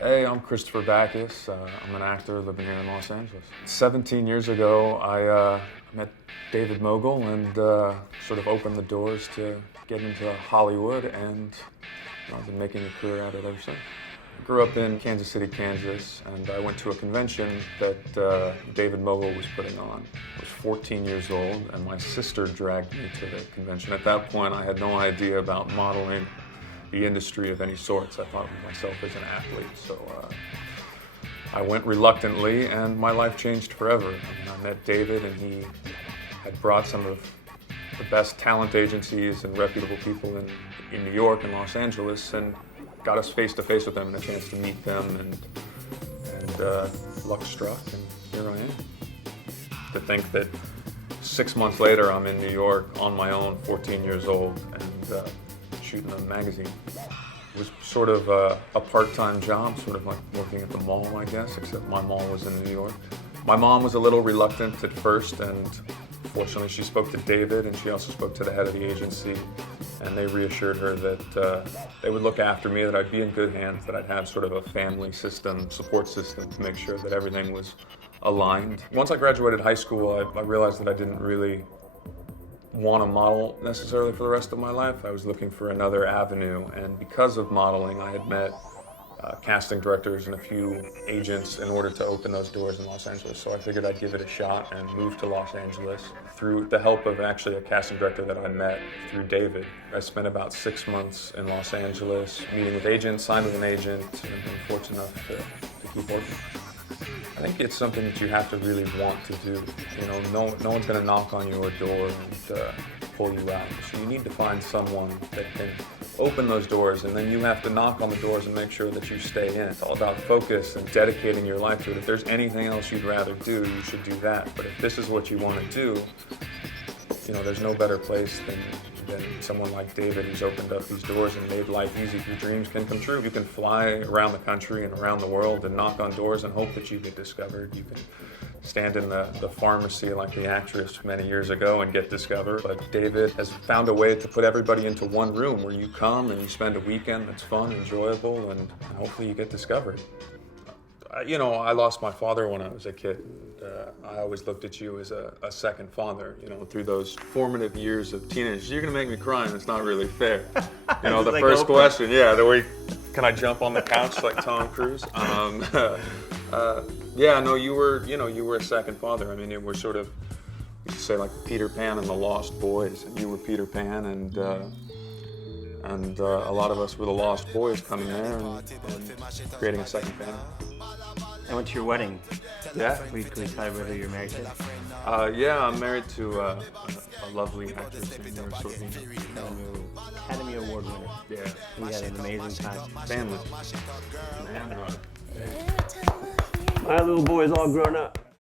Hey, I'm Christopher Backus. I'm an actor living here in Los Angeles. 17 years ago, I met David Mogull and sort of opened the doors to get into Hollywood, and I've been making a career at it ever since. I grew up in Kansas City, Kansas, and I went to a convention that David Mogull was putting on. I was 14 years old, and my sister dragged me to the convention. At that point, I had no idea about modeling, the industry of any sorts. I thought of myself as an athlete, so I went reluctantly, and my life changed forever. I mean, I met David, and he had brought some of the best talent agencies and reputable people in New York and Los Angeles, and got us face to face with them and a chance to meet them, and luck struck, and here I am. To think that 6 months later, I'm in New York on my own, 14 years old, and shooting a magazine. It was sort of a part-time job, sort of like working at the mall, I guess, except my mall was in New York. My mom was a little reluctant at first, and fortunately she spoke to David, and she also spoke to the head of the agency, and they reassured her that they would look after me, that I'd be in good hands, that I'd have sort of a family system, support system to make sure that everything was aligned. Once I graduated high school, I realized that I didn't really want to model necessarily for the rest of my life. I was looking for another avenue, and because of modeling, I had met casting directors and a few agents in order to open those doors in Los Angeles. So I figured I'd give it a shot and move to Los Angeles through the help of actually a casting director that I met through David. I spent about 6 months in Los Angeles meeting with agents, signed with an agent, and been fortunate enough to keep working. I think it's something that you have to really want to do. You know, no one's going to knock on your door and pull you out. So you need to find someone that can open those doors, and then you have to knock on the doors and make sure that you stay in. It's all about focus and dedicating your life to it. If there's anything else you'd rather do, you should do that. But if this is what you want to do, you know, there's no better place than someone like David, who's opened up these doors and made life easy. Your dreams can come true. You can fly around the country and around the world and knock on doors and hope that you get discovered. You can stand in the pharmacy like the actress many years ago and get discovered. But David has found a way to put everybody into one room where you come and you spend a weekend that's fun, enjoyable, and hopefully you get discovered. You know, I lost my father when I was a kid. I always looked at you as a second father, you know, through those formative years of teenage. You're gonna make me cry, and it's not really fair. You know, the like first Oprah. question, yeah, the way, can I jump on the couch like Tom Cruise? Yeah, no, you were a second father. I mean, it were sort of, you used to say like Peter Pan and the Lost Boys, and you were Peter Pan, and a lot of us were the Lost Boys coming there and creating a second family. I went to your wedding. Yeah. Can we tell whether you're married to? Yeah, I'm married to a lovely actress named Nora Sorvino. Academy Award winner. Yeah. We had an amazing time. Family. My little boy's all grown up.